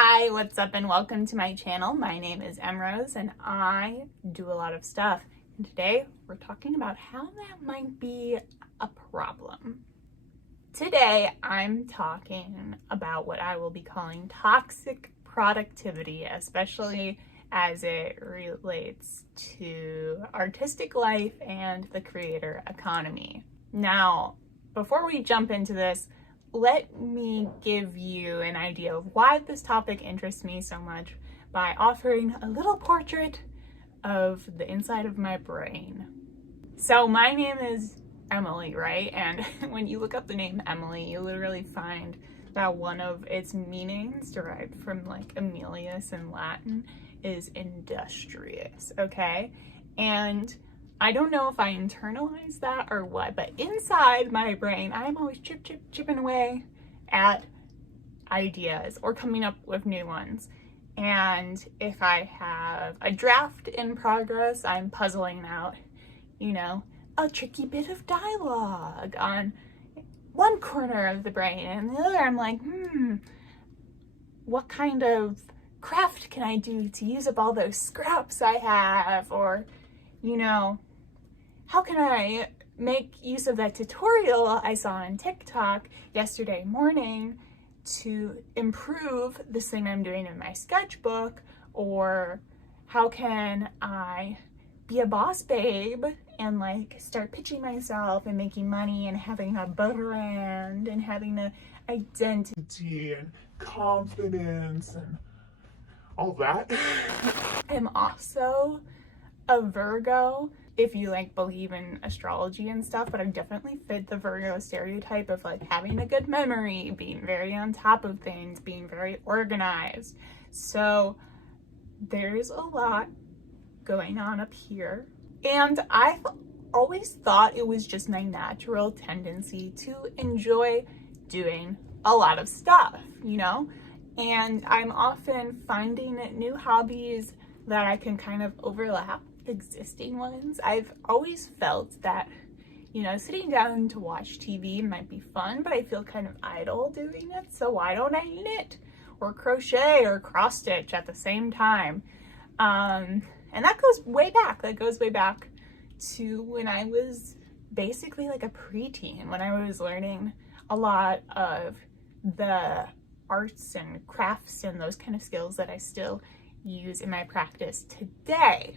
Hi, what's up and welcome to my channel. My name is Emrose and I do a lot of stuff. And today we're talking about how that might be a problem. Today I'm talking about what I will be calling toxic productivity, especially as it relates to artistic life and the creator economy. Now, before we jump into this, let me give you an idea of why this topic interests me so much by offering a little portrait of the inside of my brain. So my name is Emily, right? And when you look up the name Emily, you literally find that one of its meanings, derived from like Emilius in Latin, is industrious, okay? And I don't know if I internalized that or what, but inside my brain, I'm always chipping away at ideas or coming up with new ones. And if I have a draft in progress, I'm puzzling out, a tricky bit of dialogue on one corner of the brain, and the other I'm like, what kind of craft can I do to use up all those scraps I have? Or, how can I make use of that tutorial I saw on TikTok yesterday morning to improve this thing I'm doing in my sketchbook? Or how can I be a boss babe and like start pitching myself and making money and having a brand and having an identity and confidence and all that? I'm also a Virgo, if you like believe in astrology and stuff, but I definitely fit the Virgo stereotype of like having a good memory, being very on top of things, being very organized. So there's a lot going on up here. And I've always thought it was just my natural tendency to enjoy doing a lot of stuff, And I'm often finding new hobbies that I can kind of overlap existing ones. I've always felt that, sitting down to watch TV might be fun, but I feel kind of idle doing it. So why don't I knit or crochet or cross stitch at the same time? And that goes way back. That goes way back to when I was basically like a preteen, when I was learning a lot of the arts and crafts and those kind of skills that I still use in my practice today.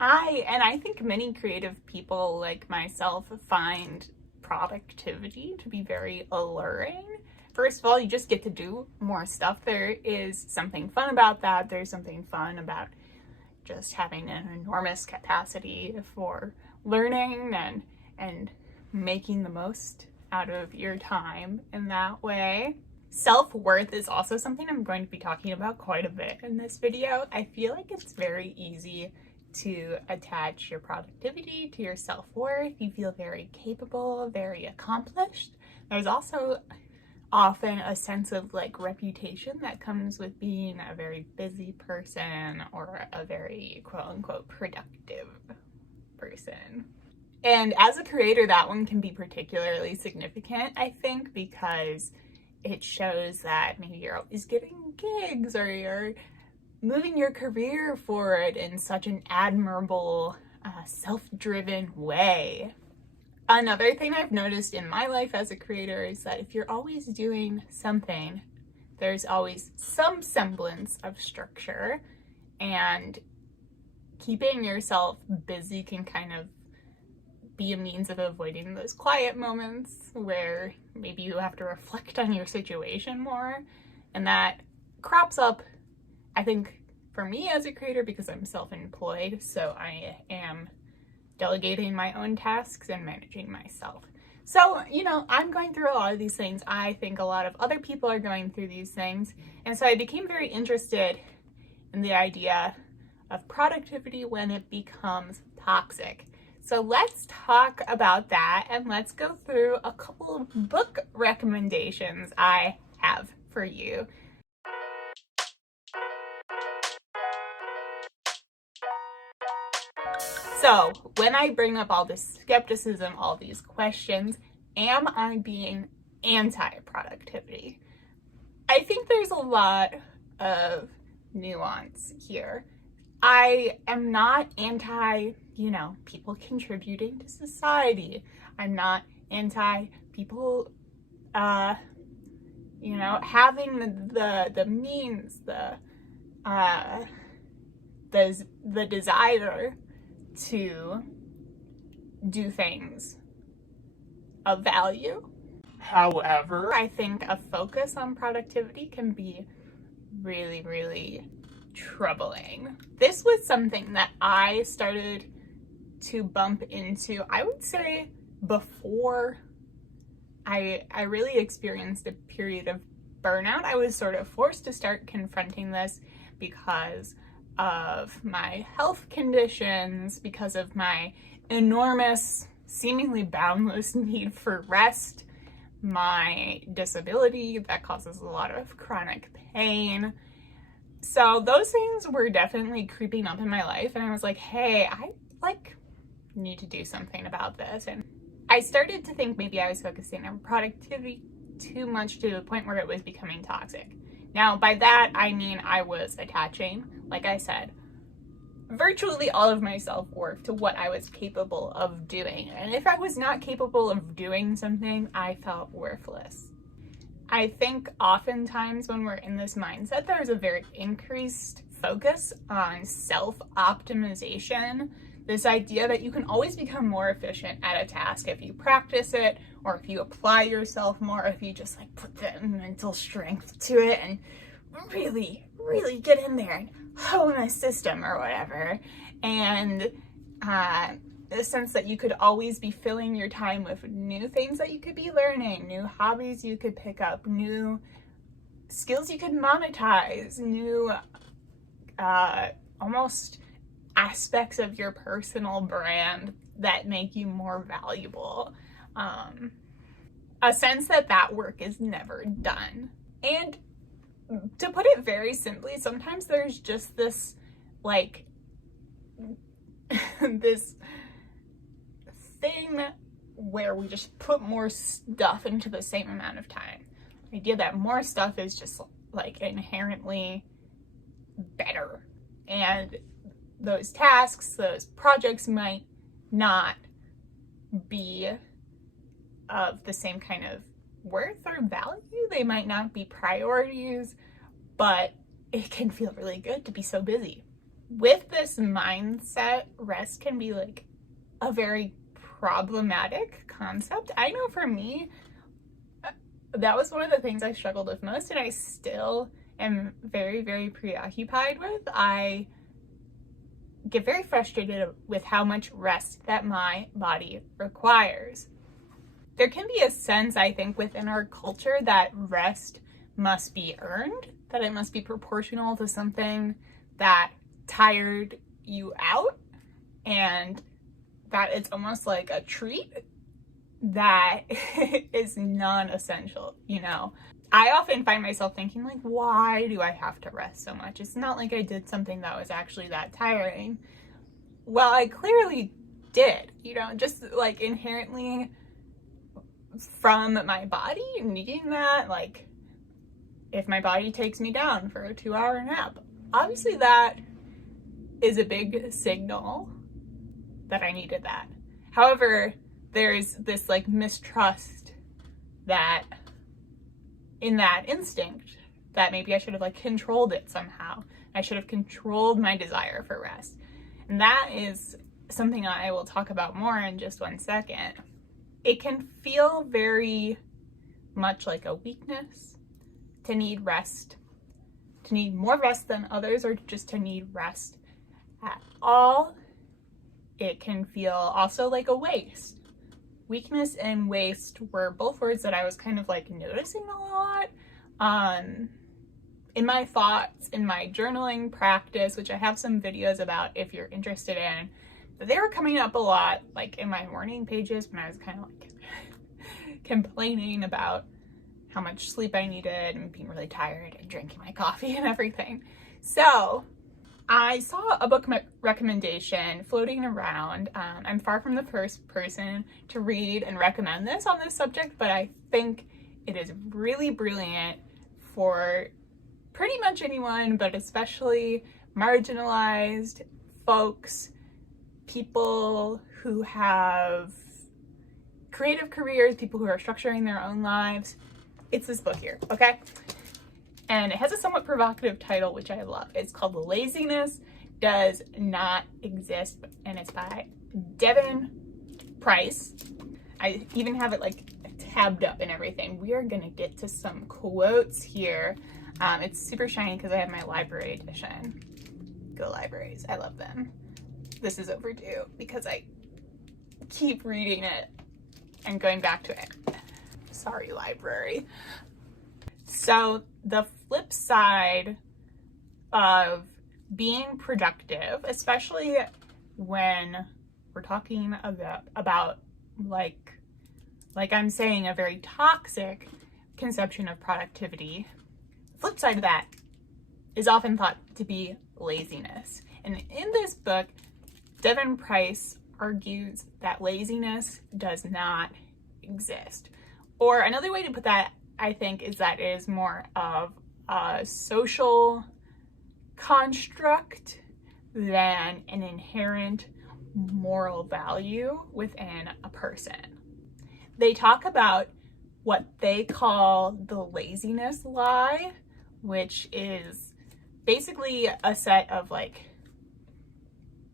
I think many creative people like myself find productivity to be very alluring. First of all, you just get to do more stuff. There is something fun about that. There's something fun about just having an enormous capacity for learning and making the most out of your time in that way. Self-worth is also something I'm going to be talking about quite a bit in this video. I feel like it's very easy to attach your productivity to your self-worth. You feel very capable, very accomplished. There's also often a sense of like reputation that comes with being a very busy person or a very quote-unquote productive person. And as a creator, that one can be particularly significant, I think, because it shows that maybe you're always getting gigs or you're moving your career forward in such an admirable, self-driven way. Another thing I've noticed in my life as a creator is that if you're always doing something, there's always some semblance of structure, and keeping yourself busy can kind of be a means of avoiding those quiet moments where maybe you have to reflect on your situation more. And that crops up, I think, for me as a creator because I'm self-employed, so I am delegating my own tasks and managing myself. So, I'm going through a lot of these things. I think a lot of other people are going through these things. And so I became very interested in the idea of productivity when it becomes toxic. So let's talk about that, and let's go through a couple of book recommendations I have for you. So when I bring up all this skepticism, all these questions, am I being anti-productivity? I think there's a lot of nuance here. I am not anti, people contributing to society. I'm not anti people, having the means, the desire to do things of value. However, I think a focus on productivity can be really, really troubling. This was something that I started to bump into, I would say, before I really experienced a period of burnout. I was sort of forced to start confronting this because of my health conditions, because of my enormous, seemingly boundless need for rest, my disability that causes a lot of chronic pain. So those things were definitely creeping up in my life, and I was like, hey, I need to do something about this. And I started to think maybe I was focusing on productivity too much to the point where it was becoming toxic. Now, by that, I mean I was attaching, like I said, virtually all of my self-worth to what I was capable of doing. And if I was not capable of doing something, I felt worthless. I think oftentimes when we're in this mindset, there's a very increased focus on self-optimization. This idea that you can always become more efficient at a task if you practice it, or if you apply yourself more, if you just put the mental strength to it and really, really get in there and hone a system or whatever. And the sense that you could always be filling your time with new things that you could be learning, new hobbies you could pick up, new skills you could monetize, new almost aspects of your personal brand that make you more valuable. A sense that work is never done. And to put it very simply, sometimes there's just this this thing where we just put more stuff into the same amount of time. The idea that more stuff is just inherently better, and those tasks, those projects might not be of the same kind of worth or value. They might not be priorities, but it can feel really good to be so busy. With this mindset, rest can be a very problematic concept. I know for me, that was one of the things I struggled with most, and I still am very, very preoccupied with. I get very frustrated with how much rest that my body requires. There can be a sense, I think, within our culture that rest must be earned, that it must be proportional to something that tired you out, and that it's almost like a treat that is non-essential, I often find myself thinking, why do I have to rest so much? It's not like I did something that was actually that tiring. Well, I clearly did, just inherently from my body needing that. If my body takes me down for a 2-hour nap, obviously that is a big signal that I needed that. However, there's this mistrust that in that instinct that maybe I should have controlled it somehow. I should have controlled my desire for rest. And that is something I will talk about more in just one second. It can feel very much like a weakness to need rest, to need more rest than others, or just to need rest at all. It can feel also like a waste. Weakness and waste were both words that I was kind of noticing a lot in my thoughts, in my journaling practice, which I have some videos about if you're interested in. But they were coming up a lot in my morning pages when I was kind of complaining about how much sleep I needed and being really tired and drinking my coffee and everything. So I saw a book recommendation floating around. I'm far from the first person to read and recommend this on this subject, but I think it is really brilliant for pretty much anyone, but especially marginalized folks, people who have creative careers, people who are structuring their own lives. It's this book here, okay? And it has a somewhat provocative title, which I love. It's called Laziness Does Not Exist, and it's by Devin Price. I even have it like tabbed up and everything. We are gonna get to some quotes here. It's super shiny because I have my library edition. Go libraries, I love them. This is overdue because I keep reading it and going back to it. Sorry, library. So the flip side of being productive, especially when we're talking about like I'm saying, a very toxic conception of productivity, the flip side of that is often thought to be laziness. And in this book, Devin Price argues that laziness does not exist. Or another way to put that, I think, is that it is more of a social construct than an inherent moral value within a person. They talk about what they call the laziness lie, which is basically a set of like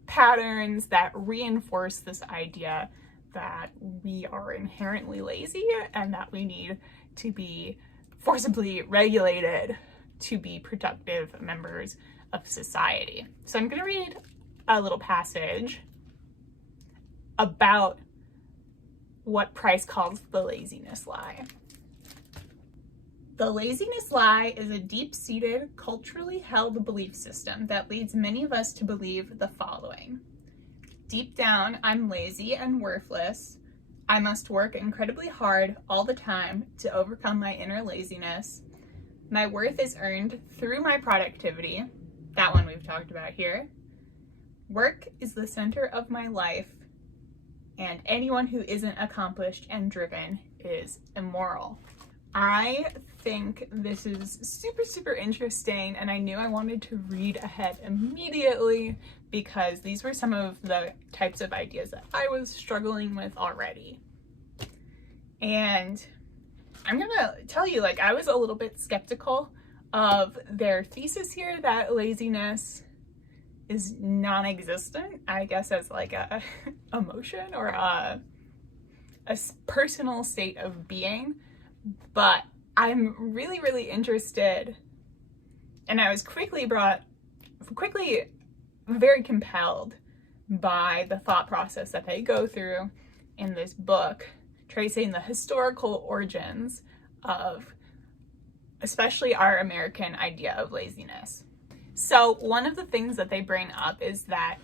patterns that reinforce this idea that we are inherently lazy and that we need to be forcibly regulated to be productive members of society. So I'm going to read a little passage about what Price calls the laziness lie. The laziness lie is a deep-seated, culturally held belief system that leads many of us to believe the following. Deep down, I'm lazy and worthless. I must work incredibly hard all the time to overcome my inner laziness. My worth is earned through my productivity. That one we've talked about here. Work is the center of my life, and anyone who isn't accomplished and driven is immoral. I think this is super, super interesting, and I knew I wanted to read ahead immediately because these were some of the types of ideas that I was struggling with already. And I'm gonna tell you, like, I was a little bit skeptical of their thesis here that laziness is non-existent, I guess, as like a emotion or a personal state of being. But I'm really, really interested, and I was quickly very compelled by the thought process that they go through in this book, tracing the historical origins of especially our American idea of laziness. So one of the things that they bring up is that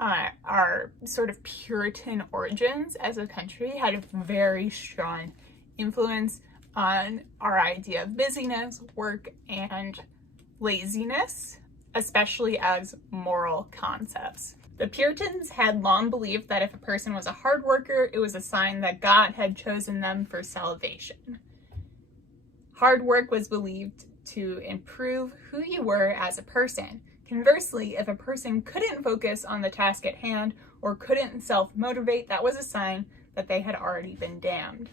our sort of Puritan origins as a country had a very strong influence on our idea of busyness, work, and laziness, especially as moral concepts. The Puritans had long believed that if a person was a hard worker, it was a sign that God had chosen them for salvation. Hard work was believed to improve who you were as a person. Conversely, if a person couldn't focus on the task at hand or couldn't self-motivate, that was a sign that they had already been damned.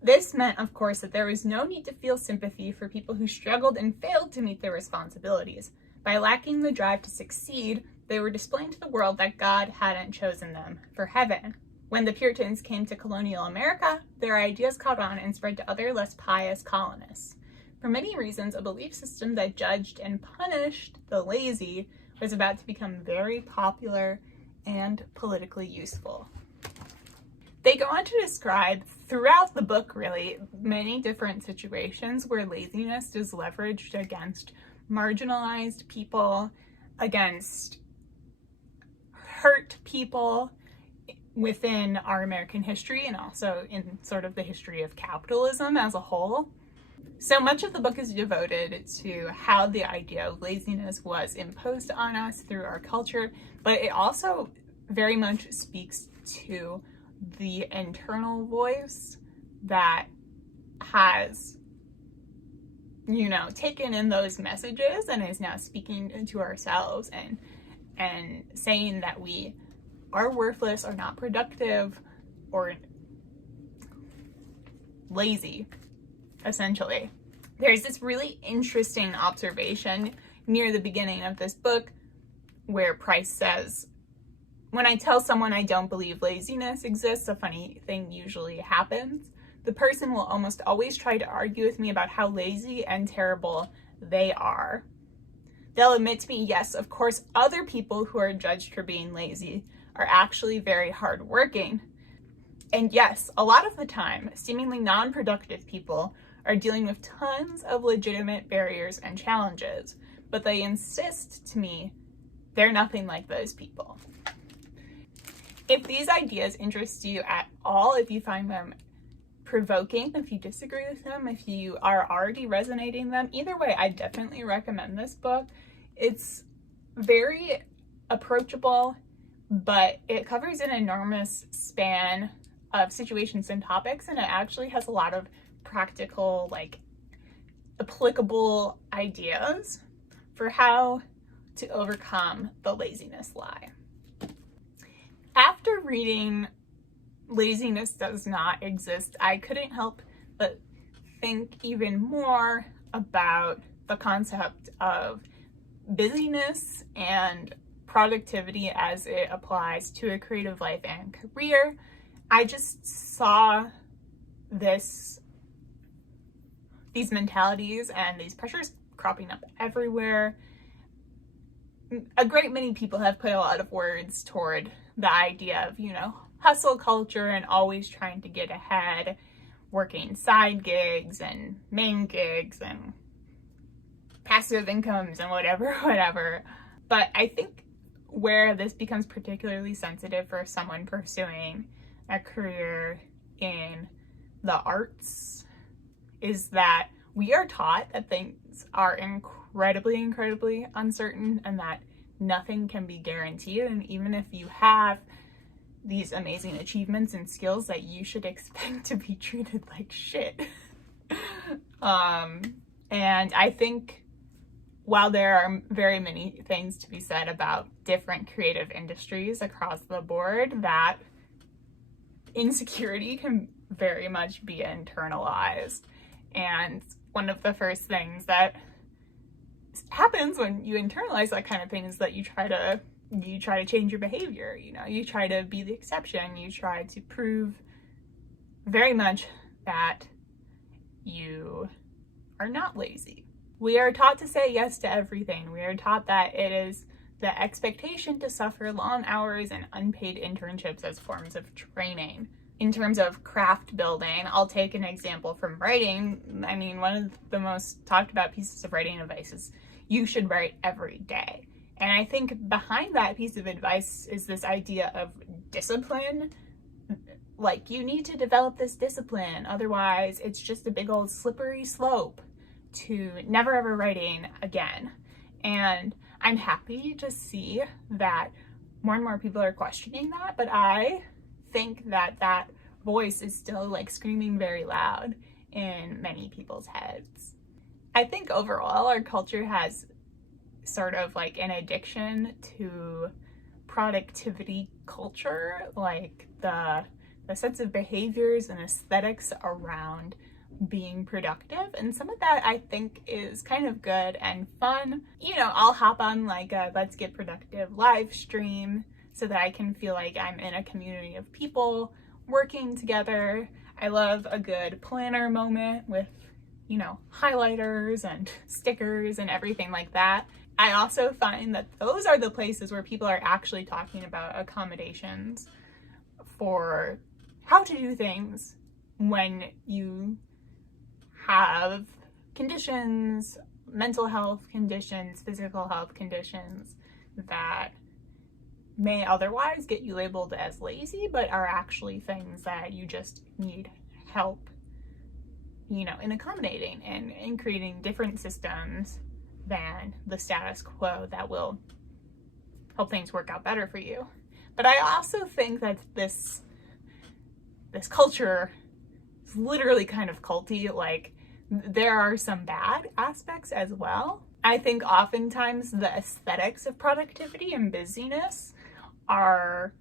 This meant, of course, that there was no need to feel sympathy for people who struggled and failed to meet their responsibilities. By lacking the drive to succeed, they were displaying to the world that God hadn't chosen them for heaven. When the Puritans came to colonial America, their ideas caught on and spread to other less pious colonists. For many reasons, a belief system that judged and punished the lazy was about to become very popular and politically useful. They go on to describe throughout the book, really, many different situations where laziness is leveraged against marginalized people, against hurt people within our American history, and also in sort of the history of capitalism as a whole. So much of the book is devoted to how the idea of laziness was imposed on us through our culture, but it also very much speaks to the internal voice that has taken in those messages and is now speaking to ourselves and saying that we are worthless or not productive or lazy, essentially. There's this really interesting observation near the beginning of this book where Price says, "When I tell someone I don't believe laziness exists, a funny thing usually happens. The person will almost always try to argue with me about how lazy and terrible they are. They'll admit to me, yes, of course, other people who are judged for being lazy are actually very hardworking. And yes, a lot of the time, seemingly non-productive people are dealing with tons of legitimate barriers and challenges, but they insist to me they're nothing like those people." If these ideas interest you at all, if you find them provoking, if you disagree with them, if you are already resonating them, either way, I definitely recommend this book. It's very approachable, but it covers an enormous span of situations and topics, and it actually has a lot of practical, applicable ideas for how to overcome the laziness lie. After reading Laziness Does Not Exist, I couldn't help but think even more about the concept of busyness and productivity as it applies to a creative life and career. I just saw these mentalities and these pressures cropping up everywhere. A great many people have put a lot of words toward the idea of, hustle culture and always trying to get ahead, working side gigs and main gigs and passive incomes and whatever. But I think where this becomes particularly sensitive for someone pursuing a career in the arts is that we are taught that things are incredibly uncertain and that nothing can be guaranteed. And even if you have these amazing achievements and skills, that you should expect to be treated like shit. And I think while there are very many things to be said about different creative industries across the board, that insecurity can very much be internalized. And one of the first things that happens when you internalize that kind of thing is that you try to change your behavior. You try to be the exception. You try to prove very much that you are not lazy. We are taught to say yes to everything. We are taught that it is the expectation to suffer long hours and unpaid internships as forms of training. In terms of craft building, I'll take an example from writing. I mean, one of the most talked about pieces of writing advice is you should write every day. And I think behind that piece of advice is this idea of discipline. Like, you need to develop this discipline, otherwise it's just a big old slippery slope to never ever writing again. And I'm happy to see that more and more people are questioning that, but I think that voice is still screaming very loud in many people's heads. I think overall our culture has sort of an addiction to productivity culture, the sense of behaviors and aesthetics around being productive. And some of that I think is kind of good and fun. I'll hop on a Let's Get Productive live stream so that I can feel like I'm in a community of people working together. I love a good planner moment with, highlighters and stickers and everything like that. I also find that those are the places where people are actually talking about accommodations for how to do things when you have conditions, mental health conditions, physical health conditions that may otherwise get you labeled as lazy, but are actually things that you just need help, in accommodating and in creating different systems than the status quo that will help things work out better for you. But I also think that this culture is literally kind of culty. there are some bad aspects as well. I think oftentimes the aesthetics of productivity and busyness are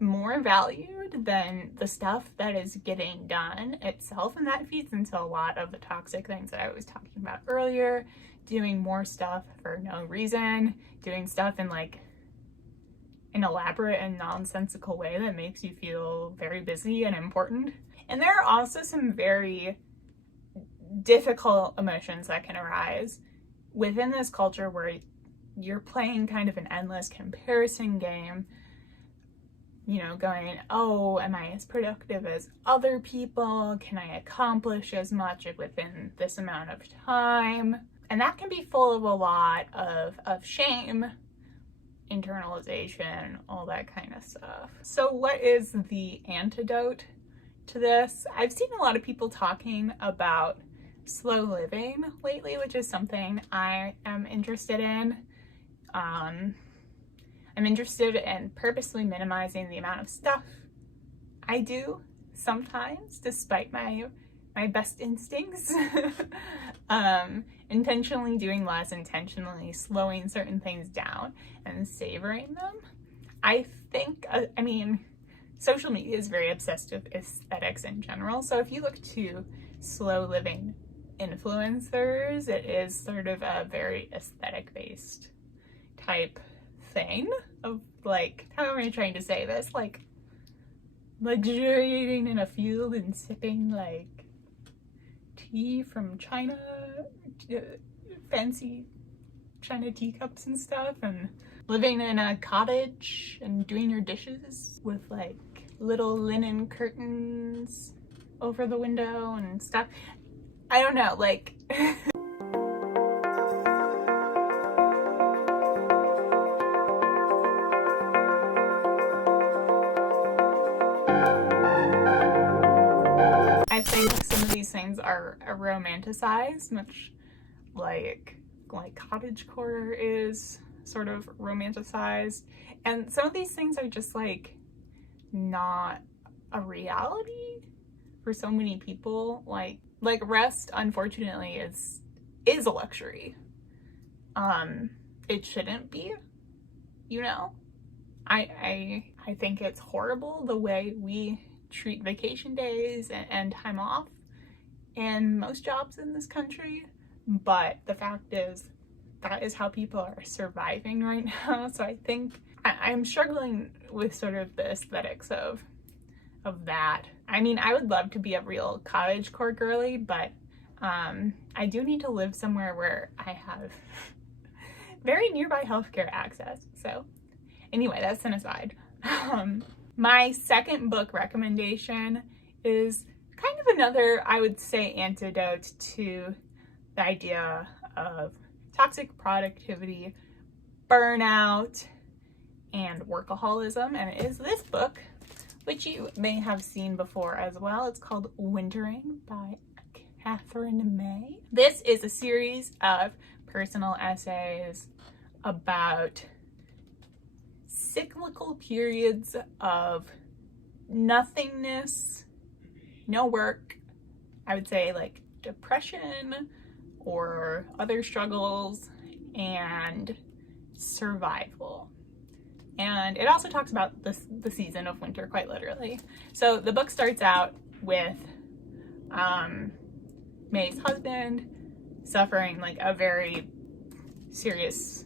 more valued than the stuff that is getting done itself, and that feeds into a lot of the toxic things that I was talking about earlier. Doing more stuff for no reason, doing stuff in like an elaborate and nonsensical way that makes you feel very busy and important. And there are also some very difficult emotions that can arise within this culture where you're playing kind of an endless comparison game, you know, going, oh, am I as productive as other people? Can I accomplish as much within this amount of time? And that can be full of a lot of shame, internalization, all that kind of stuff. So what is the antidote to this? I've seen a lot of people talking about slow living lately, which is something I am interested in. I'm interested in purposely minimizing the amount of stuff I do sometimes, despite my best instincts. Intentionally doing less, intentionally slowing certain things down and savoring them. I think, I mean, social media is very obsessed with aesthetics in general. So if you look to slow living influencers, it is sort of a very aesthetic based type thing of like, how am I trying to say this? Like luxuriating in a field and sipping like tea from China, fancy China teacups and stuff, and living in a cottage and doing your dishes with like little linen curtains over the window and stuff. I don't know, like I think some of these things are romanticized, much like cottagecore is sort of romanticized, and some of these things are just like not a reality for so many people. Like rest, unfortunately, is a luxury. It shouldn't be, you know. I think it's horrible the way we treat vacation days and time off in most jobs in this country, but the fact is that is how people are surviving right now. So I think I'm struggling with sort of the aesthetics of that. I mean, I would love to be a real cottagecore girly, but I do need to live somewhere where I have very nearby healthcare access. So anyway, that's an aside. My second book recommendation is kind of another, I would say, antidote to the idea of toxic productivity, burnout, and workaholism. And it is this book, which you may have seen before as well. It's called Wintering by Catherine May. This is a series of personal essays about cyclical periods of nothingness, no work, I would say like depression or other struggles, and survival. And it also talks about the season of winter, quite literally. So the book starts out with May's husband suffering like a very serious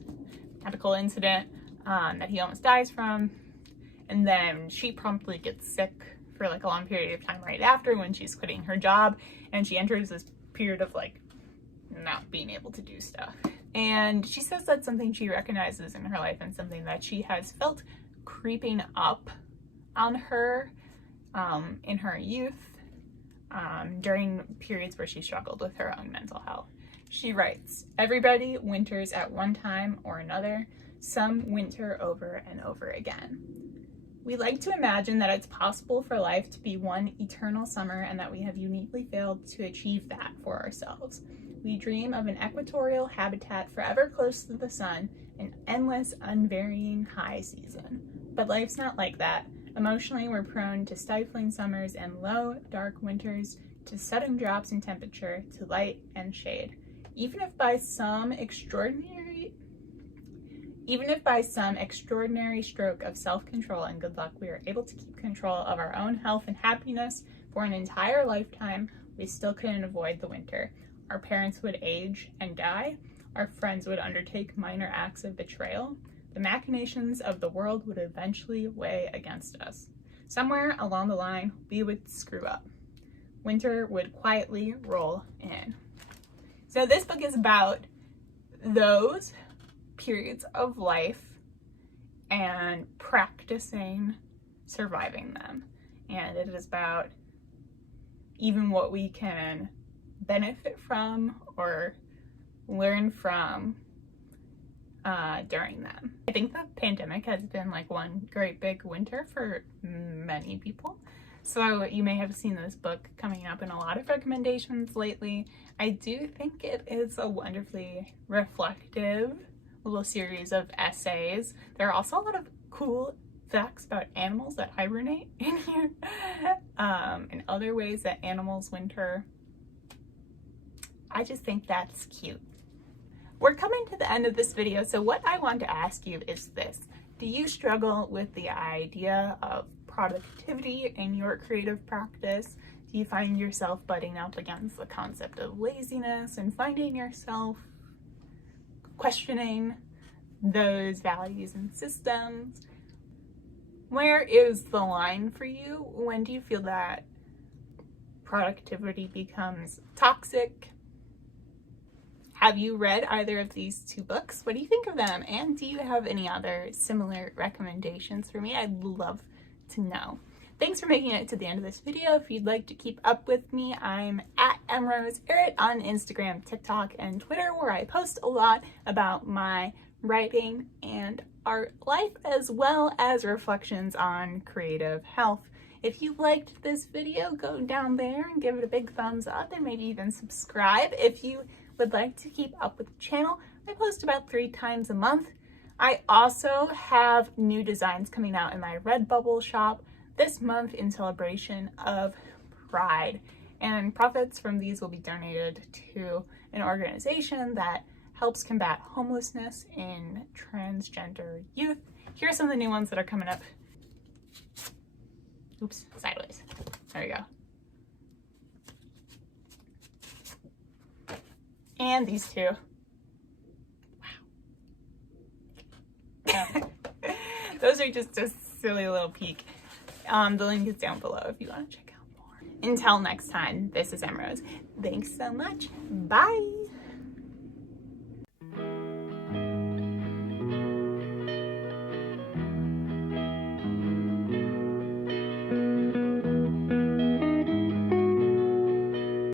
medical incident that he almost dies from, and then she promptly gets sick for like a long period of time right after, when she's quitting her job, and she enters this period of like not being able to do stuff. And she says that's something she recognizes in her life and something that she has felt creeping up on her in her youth, during periods where she struggled with her own mental health. She writes, "Everybody winters at one time or another. Some winter over and over again. We like to imagine that it's possible for life to be one eternal summer and that we have uniquely failed to achieve that for ourselves. We dream of an equatorial habitat forever close to the sun, an endless, unvarying high season. But life's not like that. Emotionally, we're prone to stifling summers and low, dark winters, to sudden drops in temperature, to light and shade. Even if by some extraordinary stroke of self-control and good luck, we are able to keep control of our own health and happiness for an entire lifetime, we still couldn't avoid the winter. Our parents would age and die. Our friends would undertake minor acts of betrayal. The machinations of the world would eventually weigh against us. Somewhere along the line, we would screw up. Winter would quietly roll in. So this book is about those periods of life and practicing surviving them. And it is about even what we can benefit from or learn from during them. I think the pandemic has been like one great big winter for many people. So you may have seen this book coming up in a lot of recommendations lately. I do think it is a wonderfully reflective little series of essays. There are also a lot of cool facts about animals that hibernate in here, and other ways that animals winter. I just think that's cute. We're coming to the end of this video, so what I want to ask you is this. Do you struggle with the idea of productivity in your creative practice? Do you find yourself butting up against the concept of laziness and finding yourself questioning those values and systems? Where is the line for you? When do you feel that productivity becomes toxic? Have you read either of these two books? What do you think of them? And do you have any other similar recommendations for me? I'd love to know. Thanks for making it to the end of this video. If you'd like to keep up with me, I'm at mrosearrett on Instagram, TikTok, and Twitter, where I post a lot about my writing and art life, as well as reflections on creative health. If you liked this video, go down there and give it a big thumbs up, and maybe even subscribe. If you would like to keep up with the channel, I post about 3 times a month. I also have new designs coming out in my Redbubble shop this month in celebration of Pride, and profits from these will be donated to an organization that helps combat homelessness in transgender youth. Here are some of the new ones that are coming up. Oops, sideways. There we go. And these two. Wow. Those are just a silly little peek. The link is down below if you want to check out more. Until next time, this is Emrose. Thanks so much. Bye.